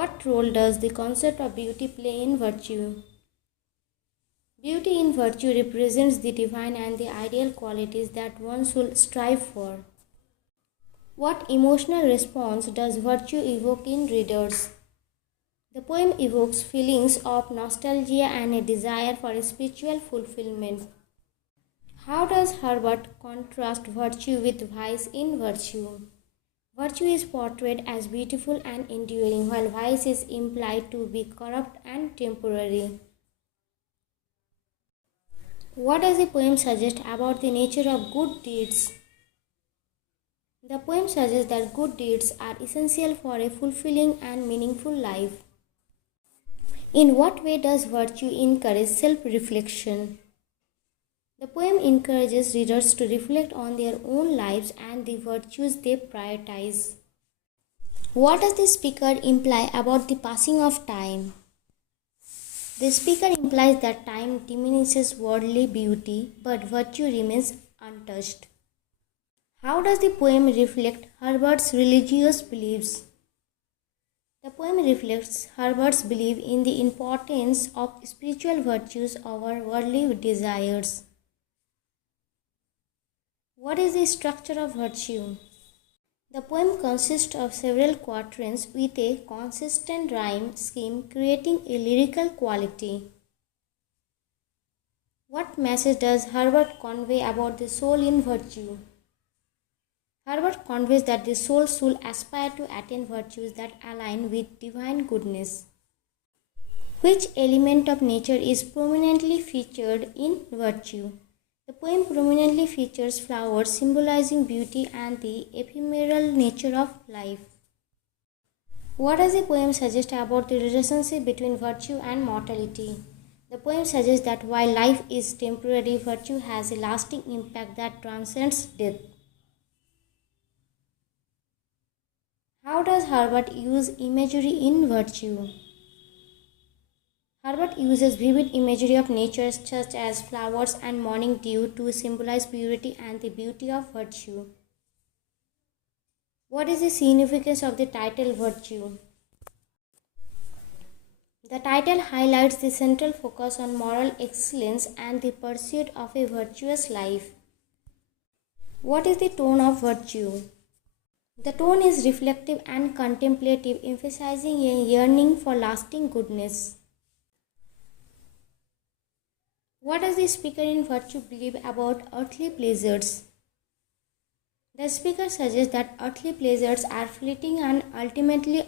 What role does the concept of beauty play in virtue? Beauty in virtue represents the divine and the ideal qualities that one should strive for. What emotional response does virtue evoke in readers? The poem evokes feelings of nostalgia and a desire for spiritual fulfillment. How does Herbert contrast virtue with vice in virtue? Virtue is portrayed as beautiful and enduring, while vice is implied to be corrupt and temporary. What does the poem suggest about the nature of good deeds? The poem suggests that good deeds are essential for a fulfilling and meaningful life. In what way does virtue encourage self-reflection? The poem encourages readers to reflect on their own lives and the virtues they prioritize. What does the speaker imply about the passing of time? The speaker implies that time diminishes worldly beauty, but virtue remains untouched. How does the poem reflect Herbert's religious beliefs? The poem reflects Herbert's belief in the importance of spiritual virtues over worldly desires. What is the structure of virtue? The poem consists of several quatrains with a consistent rhyme scheme creating a lyrical quality. What message does Herbert convey about the soul in virtue? Herbert conveys that the soul should aspire to attain virtues that align with divine goodness. Which element of nature is prominently featured in virtue? The poem prominently features flowers symbolizing beauty and the ephemeral nature of life. What does the poem suggest about the relationship between virtue and mortality? The poem suggests that while life is temporary, virtue has a lasting impact that transcends death. How does Herbert use imagery in virtue? Herbert uses vivid imagery of nature such as flowers and morning dew to symbolize purity and the beauty of virtue. What is the significance of the title Virtue? The title highlights the central focus on moral excellence and the pursuit of a virtuous life. What is the tone of virtue? The tone is reflective and contemplative, emphasizing a yearning for lasting goodness. What does the speaker in virtue believe about earthly pleasures? The speaker suggests that earthly pleasures are fleeting and ultimately